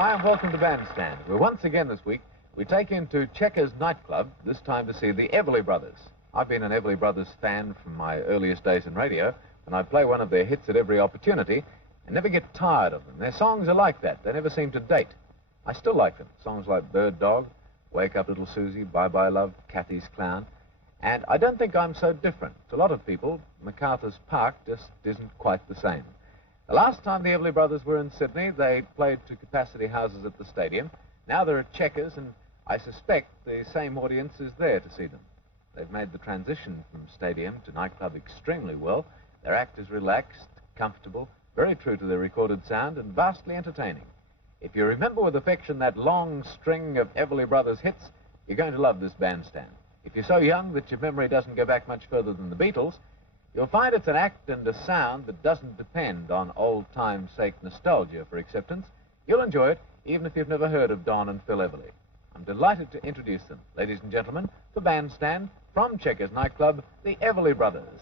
Hi and welcome to Bandstand, where once again this week we take into Checkers nightclub, this time to see the Everly Brothers. I've been an Everly Brothers fan from my earliest days in radio, and I play one of their hits at every opportunity and never get tired of them. Their songs are like that. They never seem to date. I still like them. Songs like Bird Dog, Wake Up Little Susie, Bye Bye Love, Kathy's Clown. And I don't think I'm so different. To a lot of people, MacArthur's Park just isn't quite the same. The last time the Everly Brothers were in Sydney, they played to capacity houses at the stadium. Now they're at Checkers, and I suspect the same audience is there to see them. They've made the transition from stadium to nightclub extremely well. Their act is relaxed, comfortable, very true to their recorded sound, and vastly entertaining. If you remember with affection that long string of Everly Brothers hits, you're going to love this Bandstand. If you're so young that your memory doesn't go back much further than the Beatles, you'll find it's an act and a sound that doesn't depend on old-time-sake nostalgia for acceptance. You'll enjoy it, even if you've never heard of Don and Phil Everly. I'm delighted to introduce them, ladies and gentlemen, for Bandstand, from Checkers nightclub, the Everly Brothers.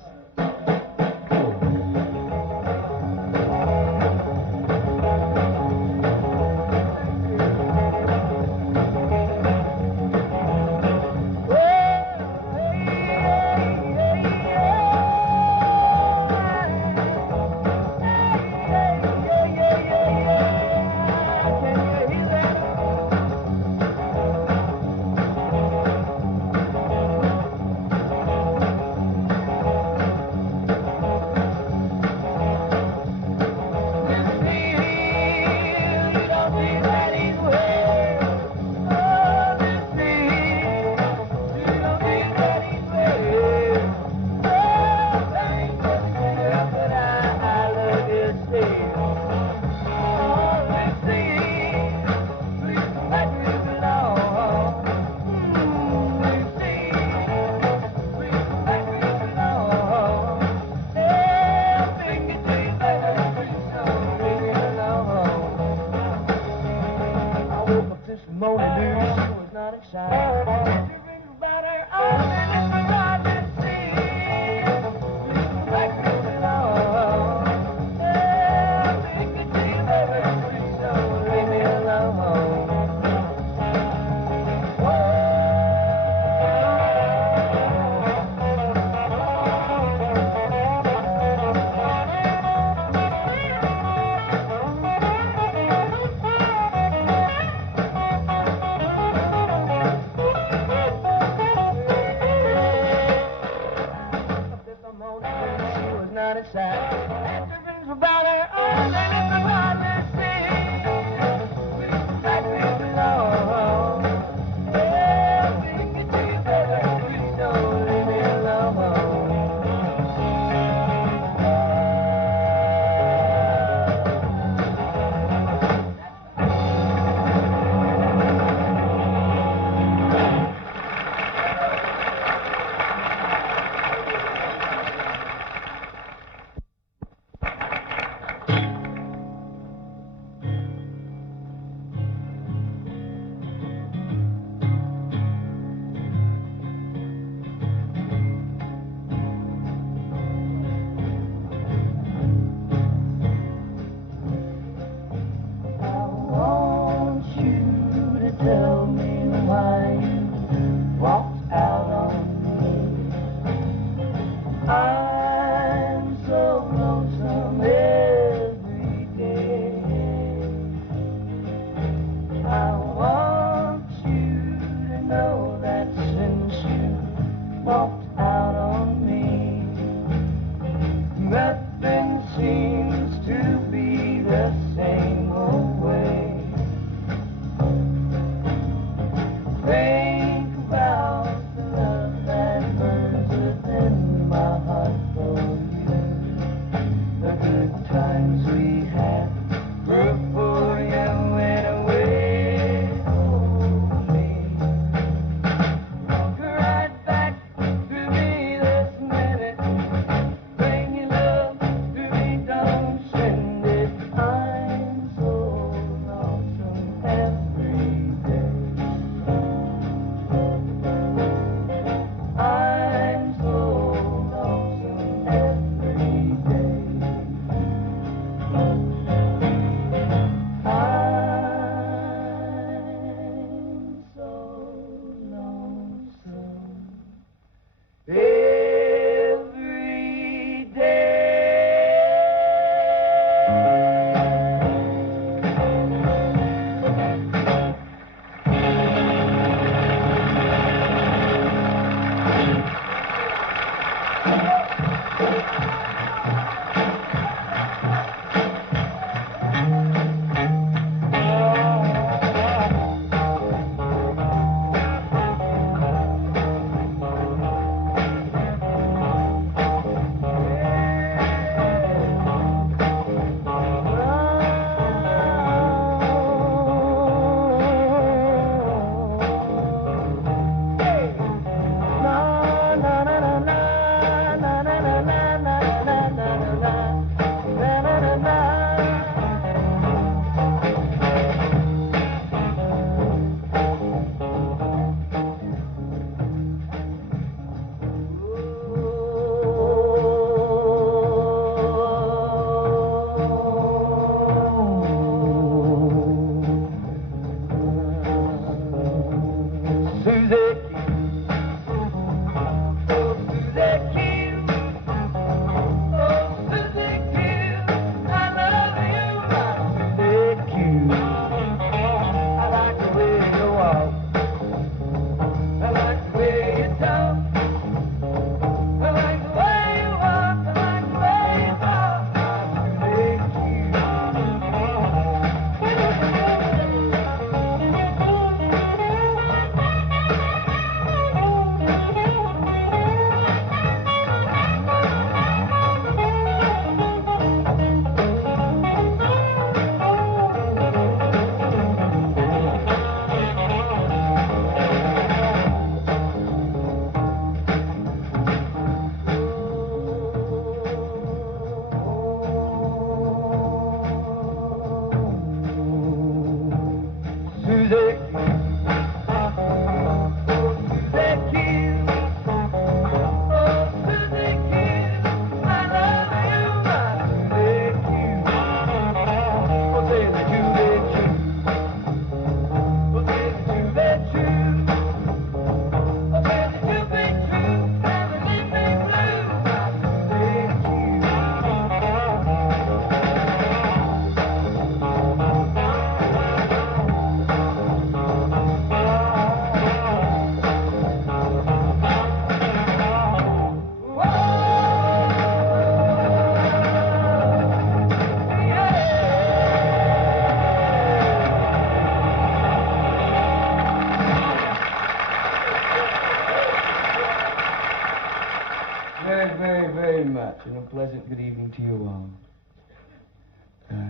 evening to you all.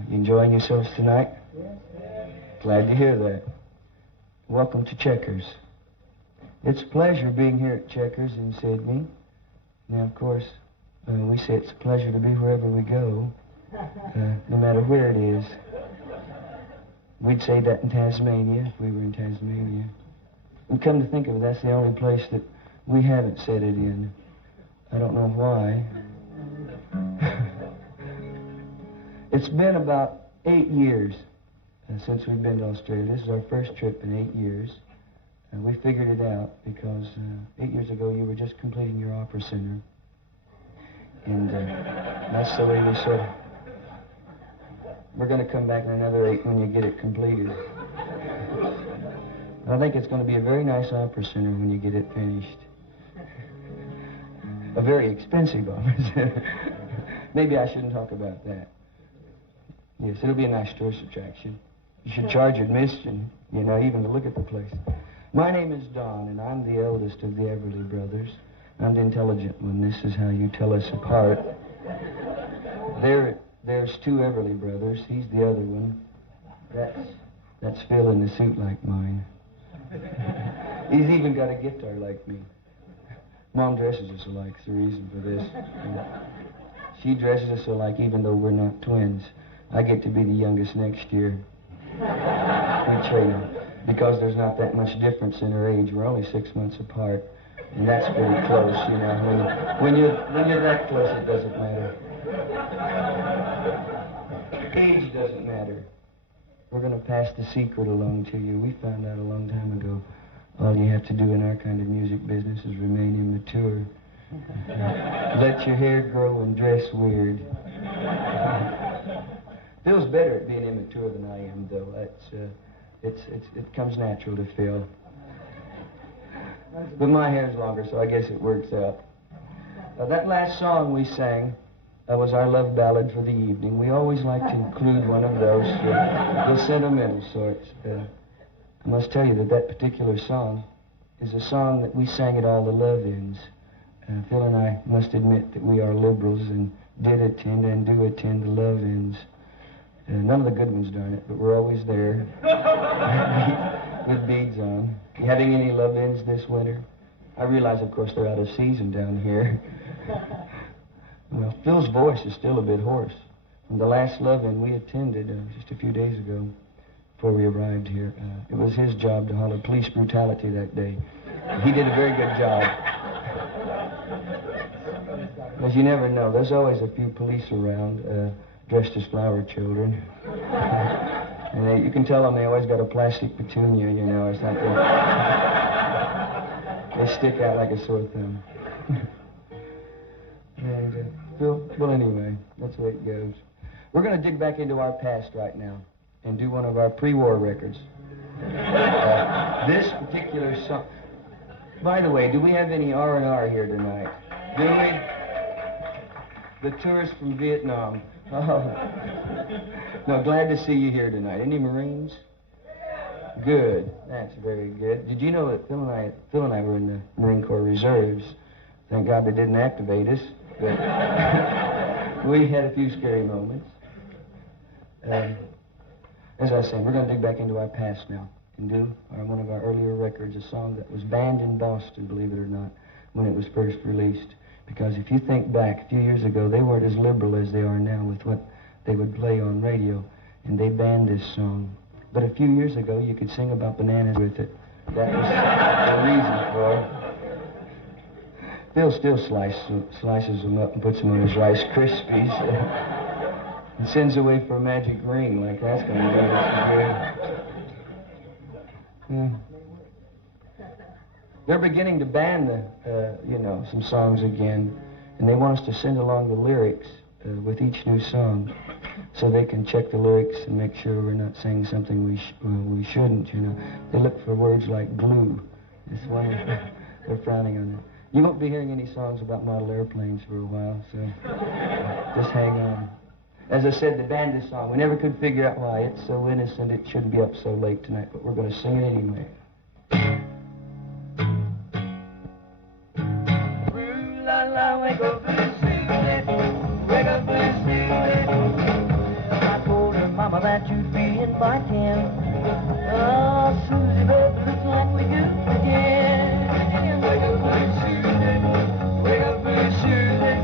You enjoying yourselves tonight? Yes. Glad to hear that. Welcome to Checkers. It's a pleasure being here at Checkers in Sydney. Now, of course, we say it's a pleasure to be wherever we go, no matter where it is. We'd say that in Tasmania, if we were in Tasmania. And come to think of it, that's the only place that we haven't said it in. I don't know why. It's been about 8 years since we've been to Australia. This is our first trip in 8 years. We figured it out because 8 years ago you were just completing your opera center. And that's the way we said, we're going to come back in another 8 when you get it completed. And I think it's going to be a very nice opera center when you get it finished. A very expensive opera center. Maybe I shouldn't talk about that. Yes, it'll be a nice tourist attraction. You should charge admission, you know, even to look at the place. My name is Don, and I'm the eldest of the Everly brothers. I'm the intelligent one. This is how you tell us apart. There's 2 Everly brothers. He's the other one. That's Phil in the suit like mine. He's even got a guitar like me. Mom dresses us alike. It's the reason for this. She dresses us alike even though we're not twins. I get to be the youngest next year. We trade because there's not that much difference in her age. We're only 6 months apart, and that's pretty close, you know. When you're that close, it doesn't matter. Age doesn't matter. We're going to pass the secret along to you. We found out a long time ago. All you have to do in our kind of music business is remain immature. Let your hair grow and dress weird. Phil's better at being immature than I am, though. It comes natural to Phil. But my hair's longer, so I guess it works out. That last song we sang was our love ballad for the evening. We always like to include one of those, the sentimental sorts. I must tell you that particular song is a song that we sang at all the love-ins. Phil and I must admit that we are liberals and did attend and do attend the love-ins. None of the good ones, darn it, but we're always there with beads on. You having any love-ins this winter? I realize, of course, they're out of season down here. Well, Phil's voice is still a bit hoarse. From the last love-in we attended just a few days ago, before we arrived here, it was his job to holler police brutality that day. He did a very good job. Because you never know. There's always a few police around, dressed as flower children. And you can tell them they always got a plastic petunia, you know, or something. They stick out like a sore thumb. And, well, anyway, that's the way it goes. We're going to dig back into our past right now and do one of our pre-war records. This particular song... By the way, do we have any R&R here tonight? Do we? The tourists from Vietnam. Oh. No, glad to see you here tonight. Any Marines? Good. That's very good. Did you know that Phil and I were in the Marine Corps Reserves? Thank God they didn't activate us. But we had a few scary moments. As I say, we're going to dig back into our past now and do one of our earlier records, a song that was banned in Boston, believe it or not, when it was first released. Because if you think back a few years ago, they weren't as liberal as they are now with what they would play on radio, and they banned this song. But a few years ago, you could sing about bananas with it. That was the reason for it. Phil still slices them up and puts them on his Rice Krispies. And sends away for a magic ring, like that's going to do it. Yeah. They're beginning to ban some songs again, and they want us to send along the lyrics with each new song, so they can check the lyrics and make sure we're not saying something we shouldn't. You know, they look for words like glue. It's one they're frowning on that. You won't be hearing any songs about model airplanes for a while, so just hang on. As I said, they banned this song. We never could figure out why. It's so innocent, it shouldn't be up so late tonight, but we're going to sing it anyway. Ooh, la, la, wake up and sing it. Wake up and I told her mama that you'd be in by 10. Oh, Susie, baby, looks like we goofed again. Wake up, Blue Susie. Wake up, Blue Susie.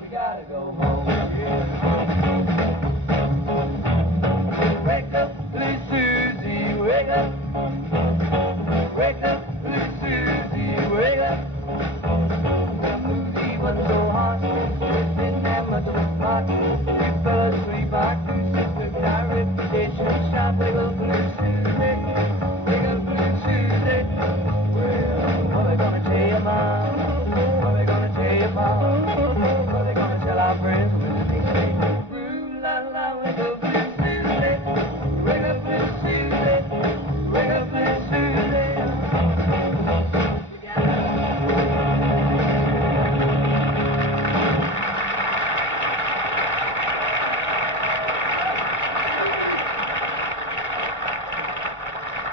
We gotta go home. Wake up, Blue Susie. Wake up. Wake up, Blue Susie. Wake up. The movie was so hot. Didn't have much of a plot. We fell asleep. Our two sisters, our reputation shot. Wake up, Blue Susie. Wake up, Blue Susie. Well, what are they gonna tell you, Mom? What are they gonna tell you, Mom? What are they gonna tell our friends when they say, ooh la la, wake up, Blue Susie. Wake up, Blue Susie. Wake up, Blue Susie.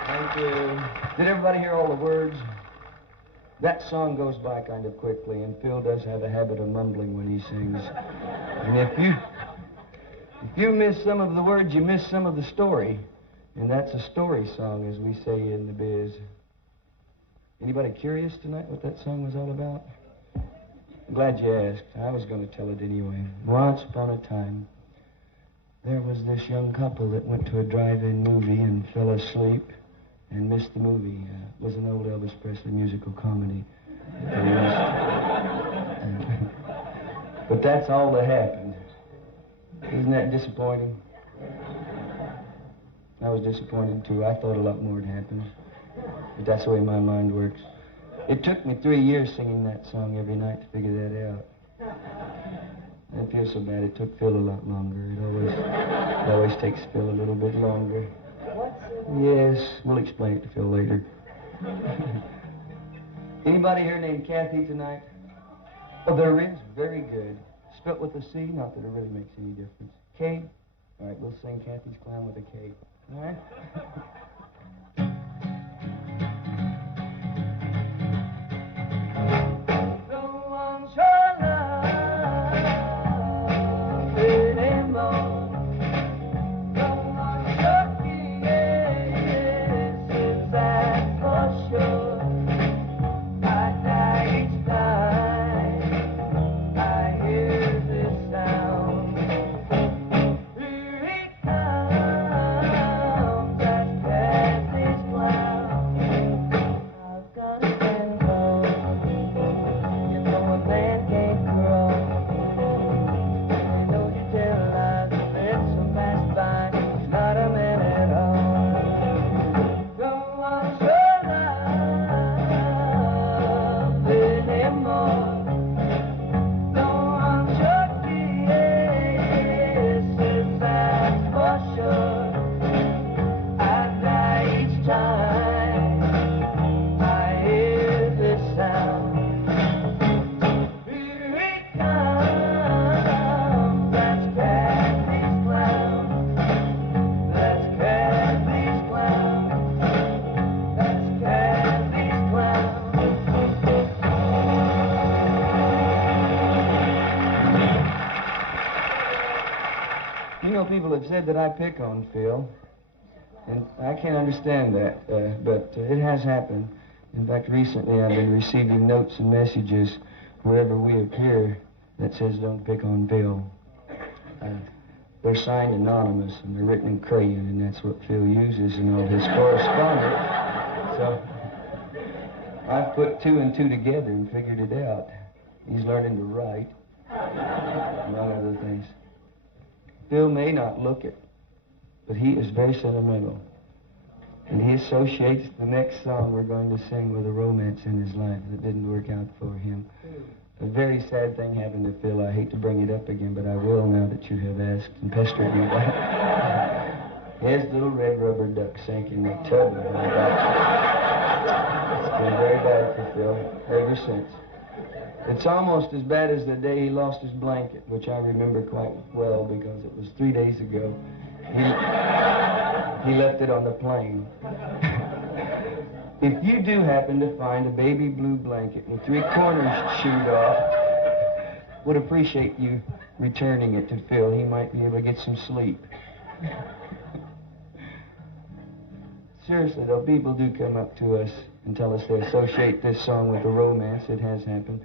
Thank you. Did everybody hear all the words? That song goes by kind of quickly, and Phil does have a habit of mumbling when he sings. And if you miss some of the words, you miss some of the story. And that's a story song, as we say in the biz. Anybody curious tonight what that song was all about? I'm glad you asked. I was going to tell it anyway. Once upon a time, there was this young couple that went to a drive-in movie and fell asleep and missed the movie. It was an old Elvis Presley musical comedy. But that's all that happened. Isn't that disappointing? I was disappointed, too. I thought a lot more had happened. But that's the way my mind works. It took me 3 years singing that song every night to figure that out. I didn't feel so bad. It took Phil a lot longer. It always takes Phil a little bit longer. Yes, we'll explain it to Phil later. Anybody here named Kathy tonight? Oh, there is? Very good. Spelt with a C? Not that it really makes any difference. K? All right, we'll sing Kathy's Clown with a K. All right? No one's your love anymore. No one's your yes, is that for sure? I die each time I hear this sound. Here it comes, that Kathy's clown. I've got to stand tall. You know a man can't crawl. And you know you tell lies, let some pass by. He's not a man at all. No one's your love anymore. No one's your yes, that's for sure. I die each time I hear this sound. Here it comes, that's Kathy's clown. That's Kathy's clown. That's Kathy's clown. You know, people have said that I pick on Phil, and I can't understand that, but it has happened. In fact, recently I've been receiving notes and messages wherever we appear that says, "Don't pick on Phil." They're signed anonymous, and they're written in crayon, and that's what Phil uses in all his correspondence. So I've put 2 and 2 together and figured it out. He's learning to write, among other things. Phil may not look it, but he is very sentimental. And he associates the next song we're going to sing with a romance in his life that didn't work out for him. A very sad thing happened to Phil. I hate to bring it up again, but I will now that you have asked and pestered me about it. His little red rubber duck sank in the tub. It's been very bad for Phil ever since. It's almost as bad as the day he lost his blanket, which I remember quite well because it was 3 days ago. He left it on the plane. If you do happen to find a baby blue blanket with 3 corners chewed off, would appreciate you returning it to Phil. He might be able to get some sleep. Seriously, though, people do come up to us and tell us they associate this song with a romance. It has happened.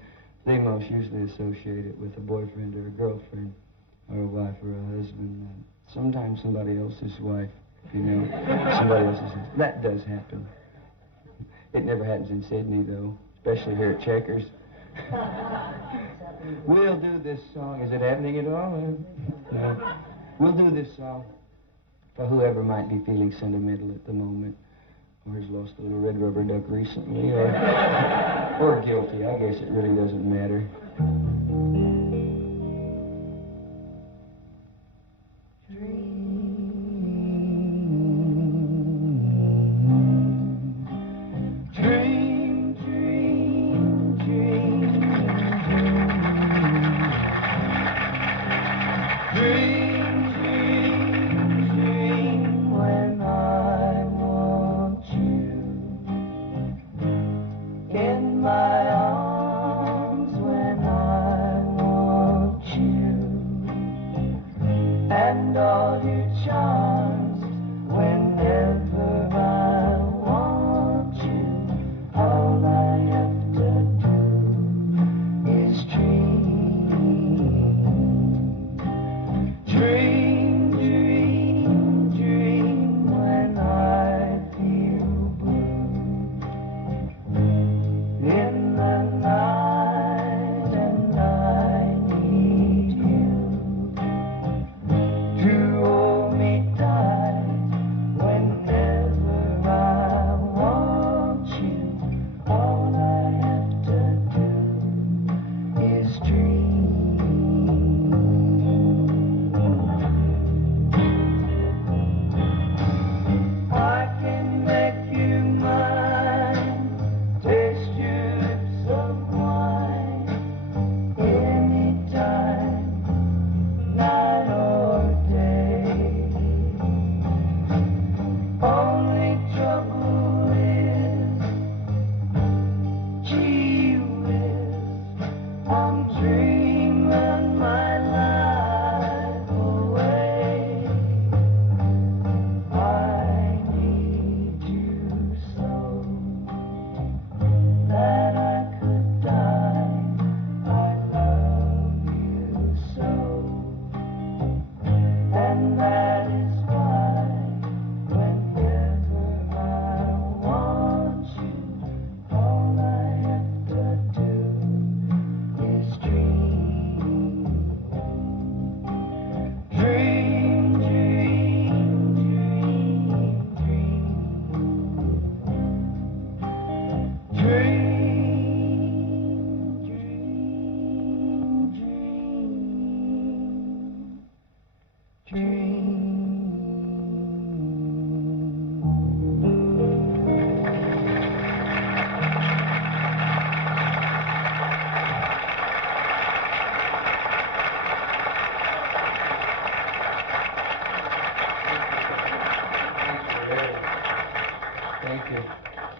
They most usually associate it with a boyfriend or a girlfriend or a wife or a husband. Sometimes somebody else's wife, you know, somebody else's husband. That does happen. It never happens in Sydney, though, especially here at Checkers. We'll do this song. Is it happening at all? No. We'll do this song for whoever might be feeling sentimental at the moment, or has lost a little red rubber duck recently, or guilty. I guess it really doesn't matter.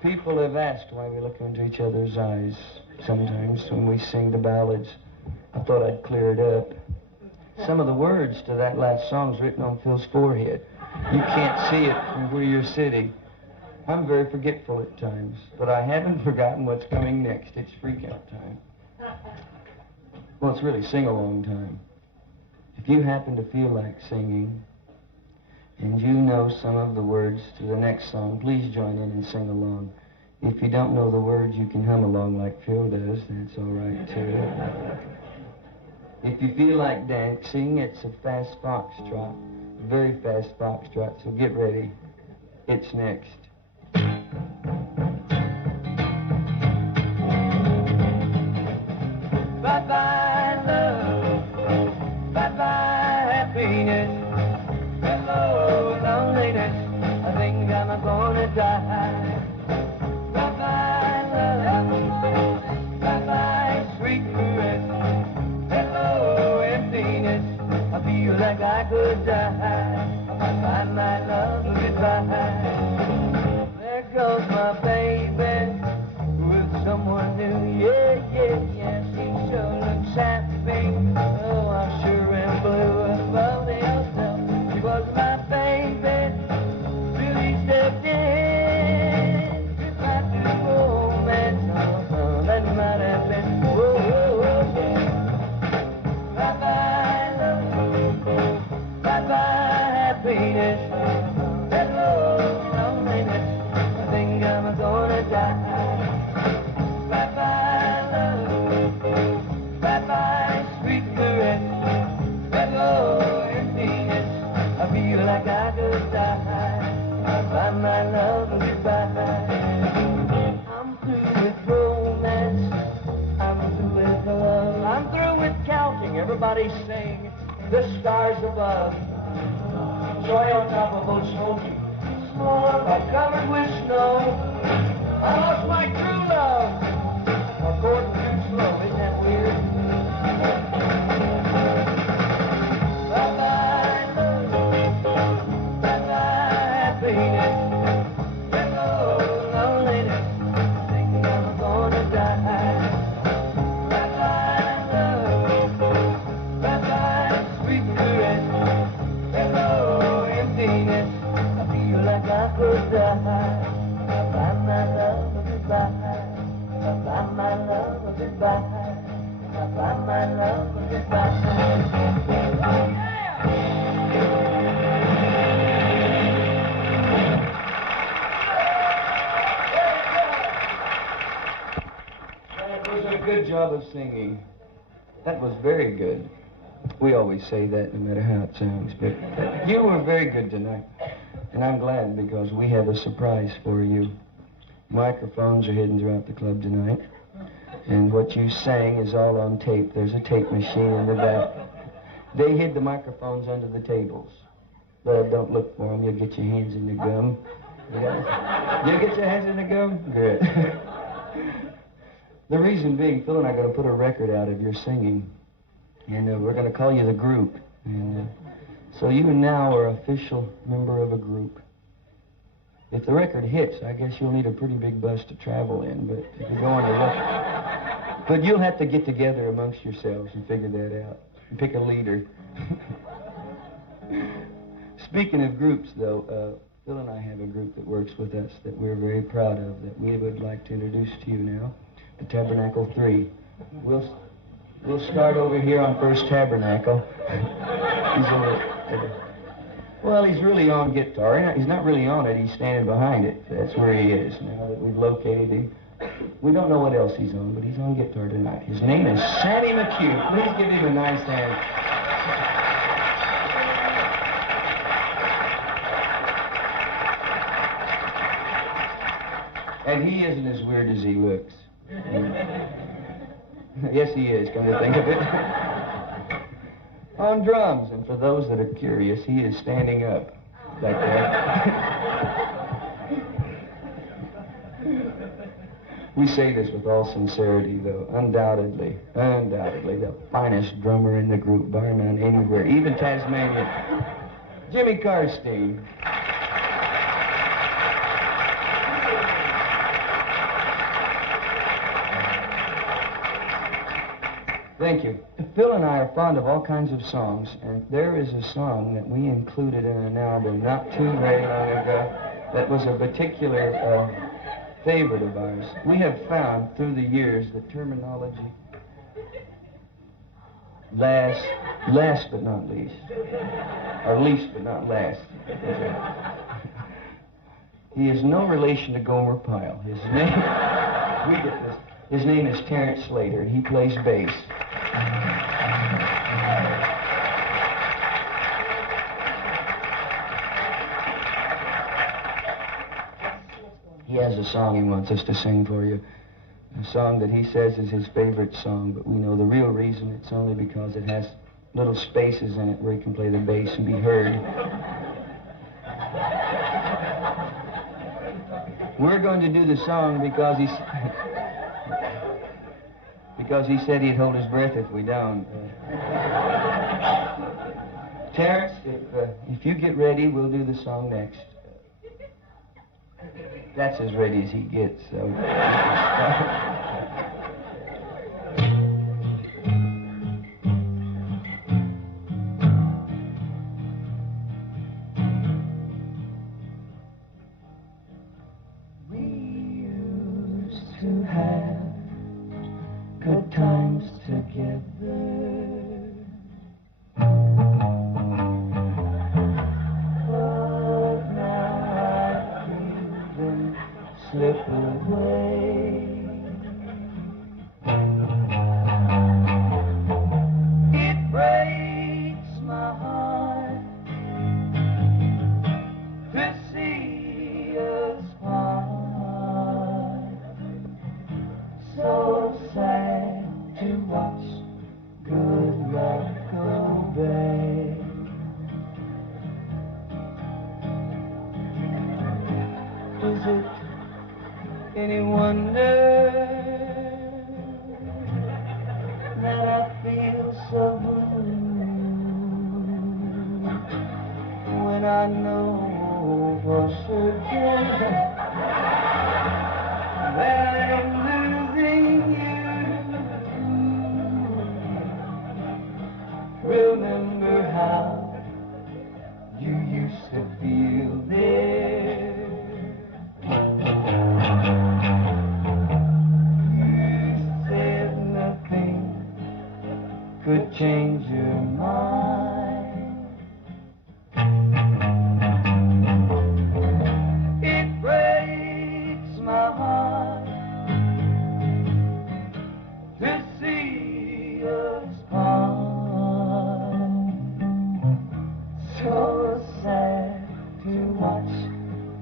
People have asked why we look into each other's eyes sometimes when we sing the ballads. I thought I'd clear it up. Some of the words to that last song's written on Phil's forehead. You can't see it from where you're sitting. I'm very forgetful at times, but I haven't forgotten what's coming next. It's freak-out time. Well, it's really sing-along time. If you happen to feel like singing, and you know some of the words to the next song, please join in and sing along. If you don't know the words, you can hum along like Phil does. That's all right, too. If you feel like dancing, it's a fast foxtrot, a very fast foxtrot, so get ready. It's next. Bye-bye, love. Bye-bye, happiness. Hello, loneliness. I think I'm gonna die. Bye-bye, love. Bye-bye, sweet caress. Hello, emptiness. I feel like I could die. Bye-bye, my love, goodbye. There goes my baby with someone new. Yeah, yeah, yeah. She sure looks happy. Oh, I sure happiness. Hello, loneliness. I think I'm gonna die. Bye-bye, love. Bye-bye, sweet caress. Hello, emptiness. I feel like I could die. Bye-bye, my love, goodbye. I'm through with romance. I'm through with love. I'm through with counting. Everybody sing the stars above. Joy on top of old smoky. Small, but covered with snow. I lost my true love. According too slow, isn't that weird? Bye-bye, love. Bye-bye, happiness. Hello, loneliness. I think I'm gonna die. Bye-bye, love. Bye-bye, sweet caress. Hello, emptiness. I feel like I could die. Bye-bye, my love, goodbye. Bye-bye, my love, goodbye. Bye-bye, my love, goodbye. That was a good job of singing. That was very good. We always say that no matter how it sounds, but you were very good tonight. And I'm glad because we have a surprise for you. Microphones are hidden throughout the club tonight. And what you sang is all on tape. There's a tape machine in the back. They hid the microphones under the tables. But don't look for them. You'll get your hands in the gum. You'll get your hands in the gum? Good. The reason being, Phil and I are going to put a record out of your singing. And we're going to call you the group. And so you now are official member of a group. If the record hits, I guess you'll need a pretty big bus to travel in. But if you're going to look, but you'll have to get together amongst yourselves and figure that out. And pick a leader. Speaking of groups, though, Phil and I have a group that works with us that we're very proud of, that we would like to introduce to you now, the Tabernacle 3. We'll start over here on First Tabernacle. He's really on guitar. He's not really on it. He's standing behind it. That's where he is now that we've located him. We don't know what else he's on, but he's on guitar tonight. His name is Sandy McHugh. Please give him a nice hand. And he isn't as weird as he looks. Yes, he is, come to think of it. On drums, and for those that are curious, he is standing up like that. We say this with all sincerity, though. Undoubtedly, the finest drummer in the group, bar none anywhere, even Tasmania. Jimmy Carstein. Thank you. Phil and I are fond of all kinds of songs, and there is a song that we included in an album not too very long ago that was a particular favorite of ours. We have found through the years the terminology last but not least, or least but not last. He is no relation to Gomer Pyle. His name, we get this. His name is Terrence Slater, and he plays bass. He has a song he wants us to sing for you. A song that he says is his favorite song, but we know the real reason. It's only because it has little spaces in it where he can play the bass and be heard. We're going to do the song because he said he'd hold his breath if we don't. Terrence, if you get ready, we'll do the song next. That's as ready as he gets, so... We used to have good times together. Is it any wonder that I feel so blue when I know for certain that I'm losing you? Remember how you used to feel there. Could change your mind. It breaks my heart to see us part. So sad to watch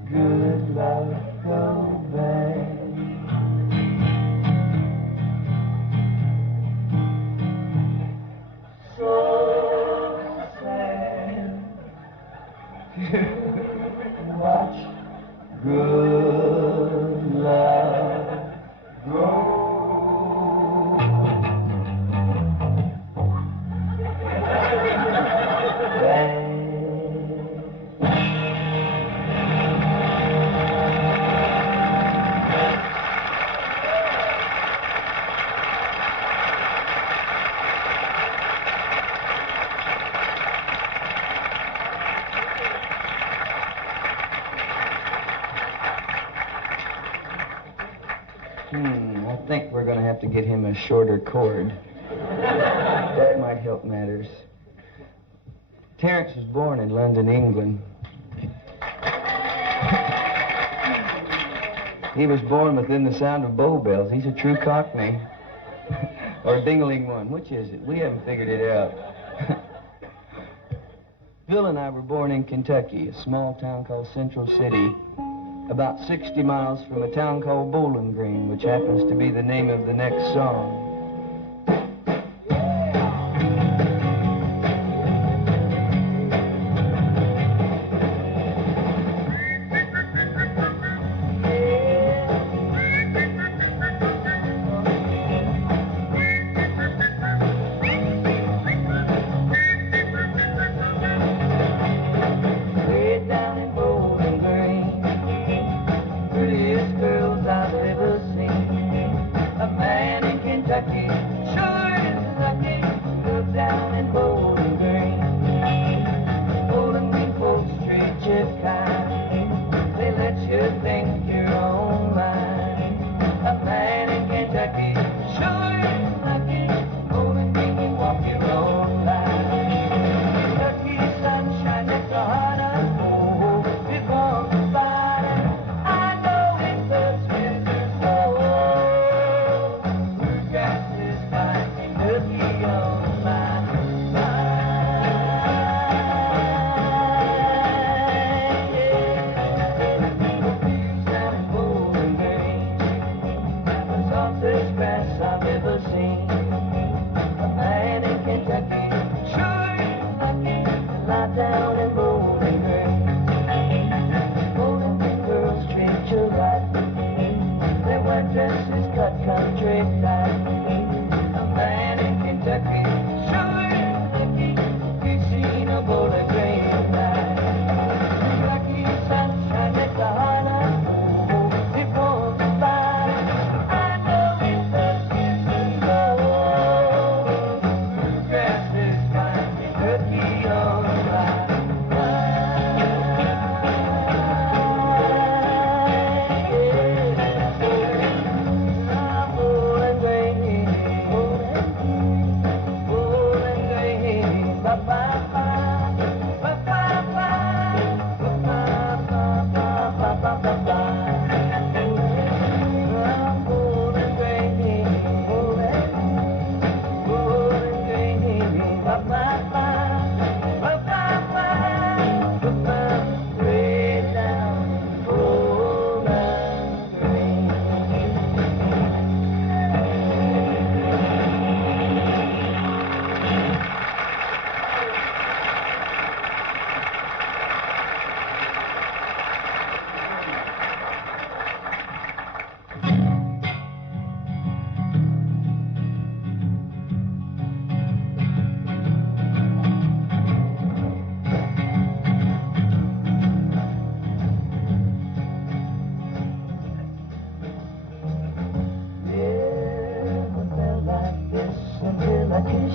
good love go bad. So sad to watch good love go bad. I think we're going to have to get him a shorter cord. That might help matters. Terence was born in London, England. He was born within the sound of bow bells. He's a true Cockney. Or a dingling one. Which is it? We haven't figured it out. Bill and I were born in Kentucky, a small town called Central City, about 60 miles from a town called Bowling Green, which happens to be the name of the next song.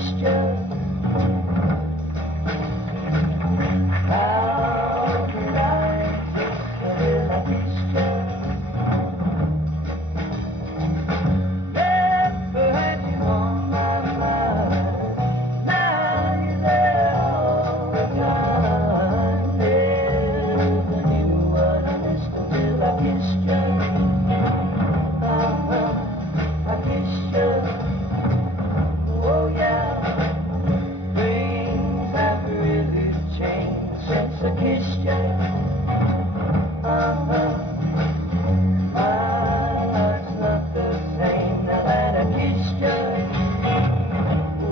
kissed you. How could I exist until I kissed you? Never had you on my mind. Now you're there all the time. Never knew what I missed until I kissed you. I kissed you. Oh yeah. Things have really changed since I kissed you. My life's not the same now that I kissed you.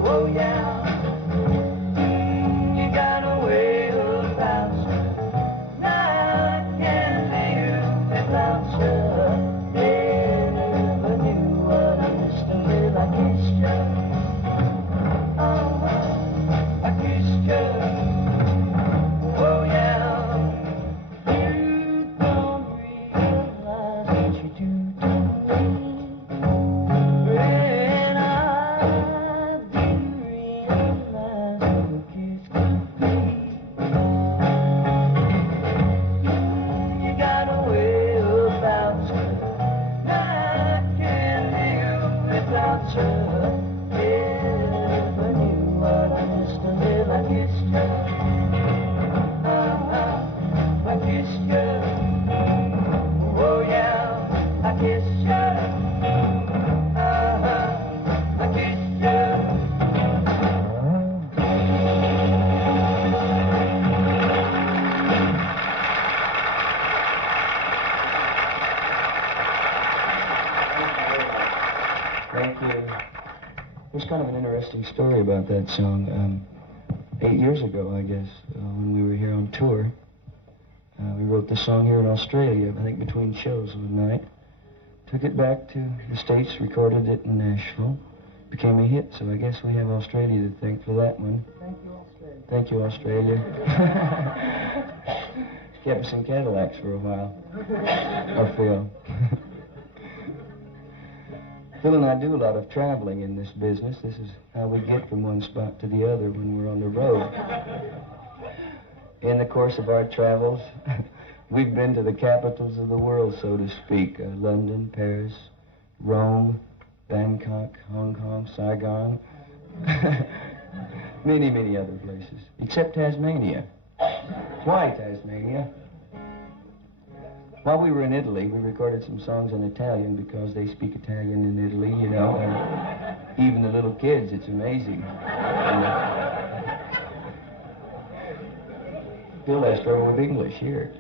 Oh yeah. You got a way about you. Now I can't live without you. Never knew what I missed until I kissed you. I kissed you. Oh yeah. You don't realize what you do to me. And I didn't realize what a kiss could be. You got a way about you. I can't live without you. Never knew what I missed until I kissed you. I kissed you. Oh yeah, I kissed you. I kissed you. Thank you. There's kind of an interesting story about that song. 8 years ago, I guess, when we were here on tour, we wrote the song here in Australia, I think between shows one night. Took it back to the States, recorded it in Nashville. Became a hit, so I guess we have Australia to thank for that one. Thank you, Australia. Thank you, Australia. Kept us in Cadillacs for a while. Or Phil. Phil and I do a lot of traveling in this business. This is how we get from one spot to the other when we're on the road. In the course of our travels, we've been to the capitals of the world, so to speak. London, Paris, Rome, Bangkok, Hong Kong, Saigon. Many, many other places. Except Tasmania. Why Tasmania? While we were in Italy, we recorded some songs in Italian because they speak Italian in Italy, you know, and even the little kids, it's amazing. Bill has trouble with English here.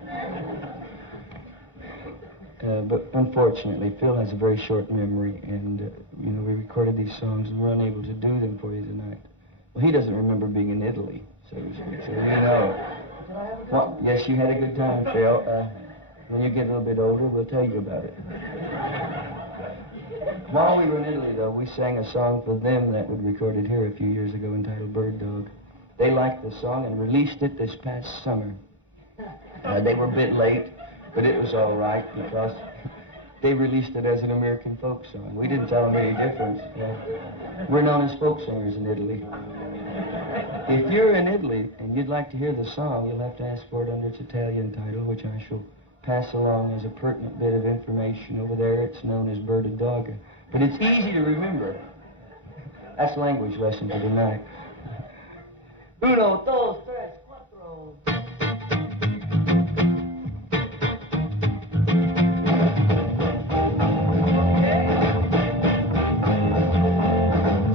But unfortunately, Phil has a very short memory, and, you know, we recorded these songs and we're unable to do them for you tonight. Well, he doesn't remember being in Italy, so to speak, so you know. Well, yes, you had a good time, Phil. When you get a little bit older, we'll tell you about it. While we were in Italy, though, we sang a song for them that we recorded here a few years ago entitled Bird Dog. They liked the song and released it this past summer. They were a bit late, but it was all right because they released it as an American folk song. We didn't tell them any difference. We're known as folk singers in Italy. If you're in Italy and you'd like to hear the song, you'll have to ask for it under its Italian title, which I shall pass along as a pertinent bit of information over there. It's known as Bird Dog. But it's easy to remember. That's language lesson for tonight. Uno, dos, tres, cuatro.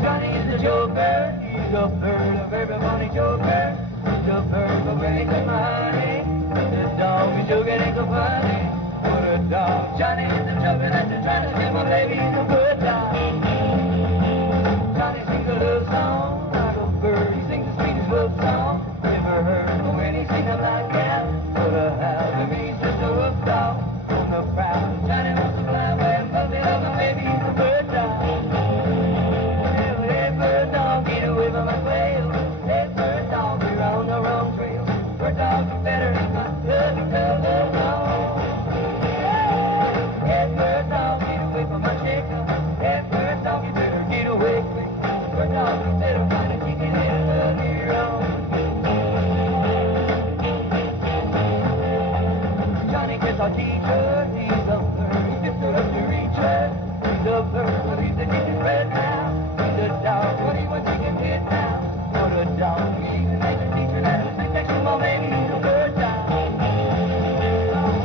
Johnny is a joker. He's a bird, a very funny joker. He's a bird, but when he gets money, this dog is joking ain't so funny. What a dog. Johnny is a joker that's trying to get my baby. He's a good dog. Johnny sings a love song like a bird. He sings the sweetest love song ever heard. But when he sings it like that, what a howl. To me, he's just a rough dog on the prowl. Johnny wants to fly away and buzz it up, and maybe he's a bird dog. Hey, bird dog, get away from my quail. Hey, bird dog, you're on the wrong trail. Bird dogs are better than my good color dog. Yeah. our teacher, he's up there, he just stood up to reach her. He's up there, but he's a teaching red now. He's a dog, but he was taking hit now. What a dog, he's a nice teacher, and a six-section mom, and he's a bird dog.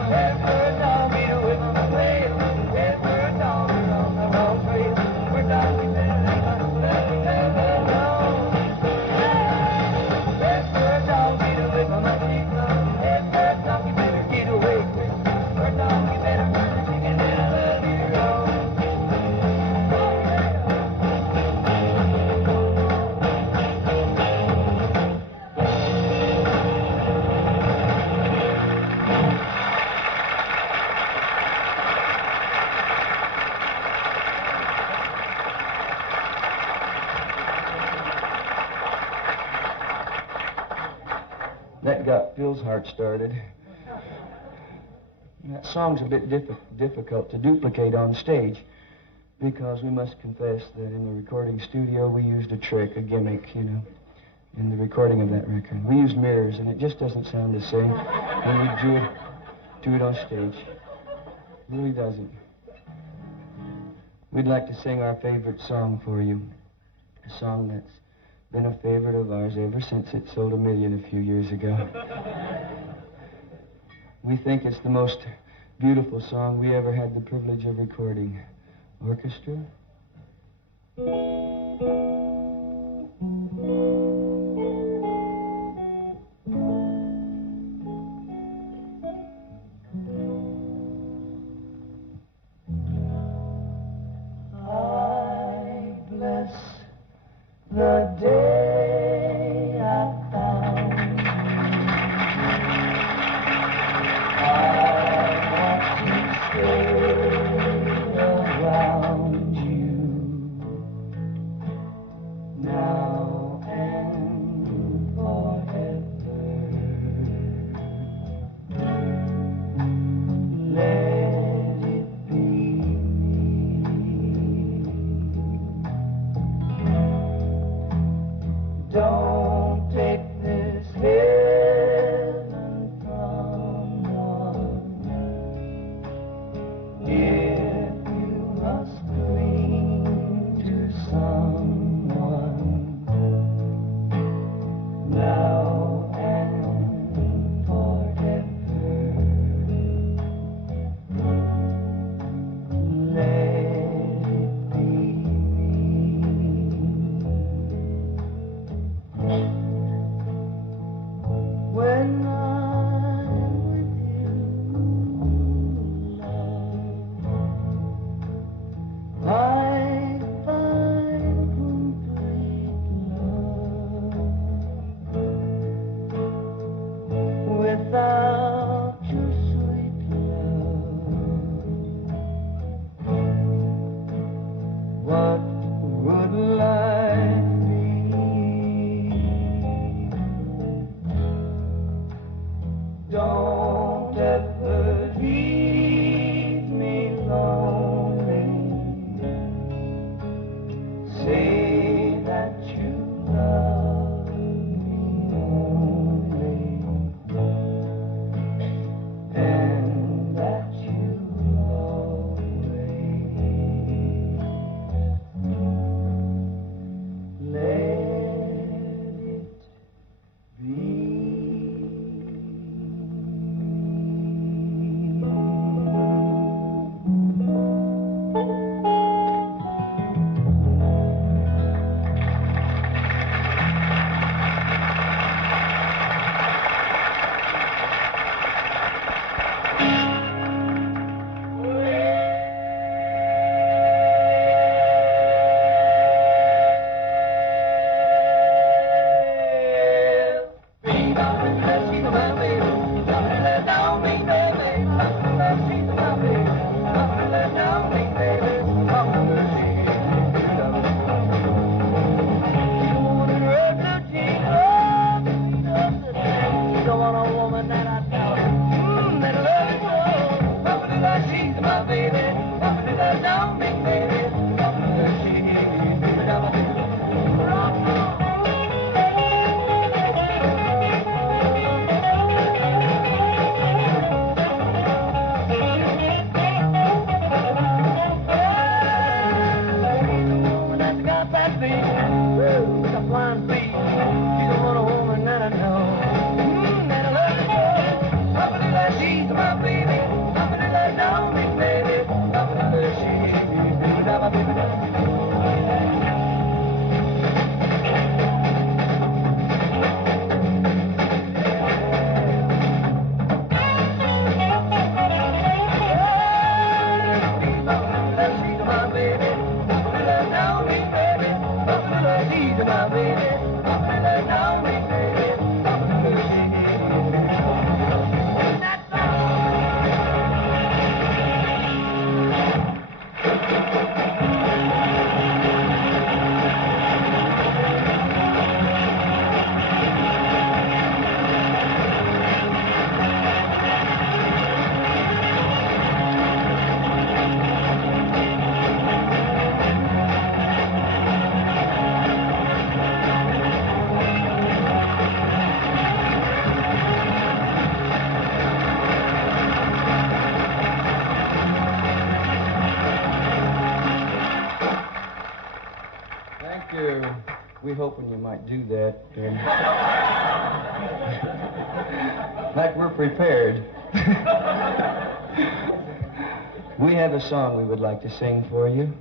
Hey, bird dog, get away from the trail. Hey, bird dog, you're on the wrong trail. Bird dog, you better leave us alone. Hey, bird dog, get away from the chicken. Hey, bird dog, you better get away quick. Bird dog, you better burn the chicken down the your road. That got Phil's heart started. That song's a bit difficult to duplicate on stage because we must confess that in the recording studio we used a trick, a gimmick, you know, in the recording of that record. We used mirrors and it just doesn't sound the same when we do it on stage. It really doesn't. We'd like to sing our favorite song for you, a song that's been a favorite of ours ever since it sold 1 million a few years ago. We think it's the most beautiful song we ever had the privilege of recording. Orchestra? I bless the day I found I want to stay around you now and forever. Let it be me. Don't take this heaven from one. If you must cling to someone now and forever, let it be me. When I'm with you, love, I find complete love. Without your sweet love, what would life be? Don't ever leave me lonely. Say that you love me only, and that you always let it be. might do that. And like we're prepared. We have a song we would like to sing for you.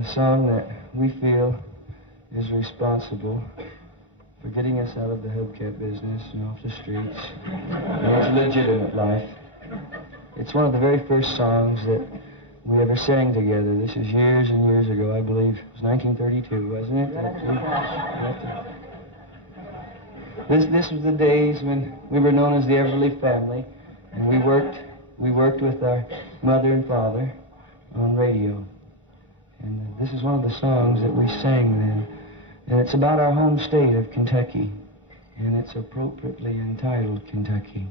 A song that we feel is responsible for getting us out of the hubcap business and off the streets. And it's legitimate life. It's one of the very first songs that we ever sang together. This is years and years ago, I believe. It was 1932, wasn't it? This was the days when we were known as the Everly family, and we worked with our mother and father on radio. And this is one of the songs that we sang then. And it's about our home state of Kentucky, and it's appropriately entitled Kentucky.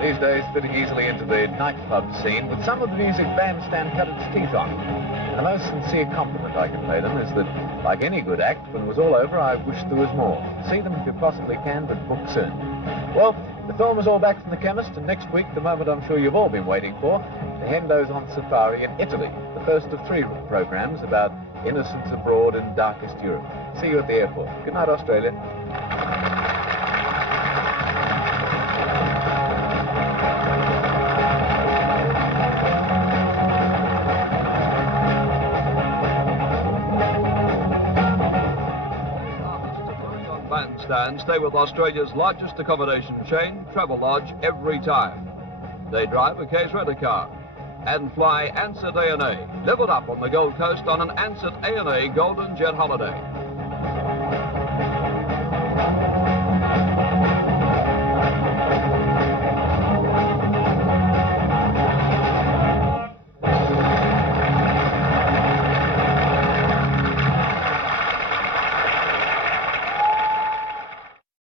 These days fitting easily into the nightclub scene, with some of the music Bandstand cut its teeth on. And the most sincere compliment I can pay them is that, like any good act, when it was all over, I wished there was more. See them if you possibly can, but book soon. Well, the film is all back from the chemist, and next week, the moment I'm sure you've all been waiting for, the Hendo's on safari in Italy, the first of 3 programs about innocence abroad in darkest Europe. See you at the airport. Good night, Australia. Bandstand stay with Australia's largest accommodation chain, Travelodge, every time. They drive a case rent-a-car and fly Ansett A&A. Live it up on the Gold Coast on an Ansett A&A Golden Jet holiday.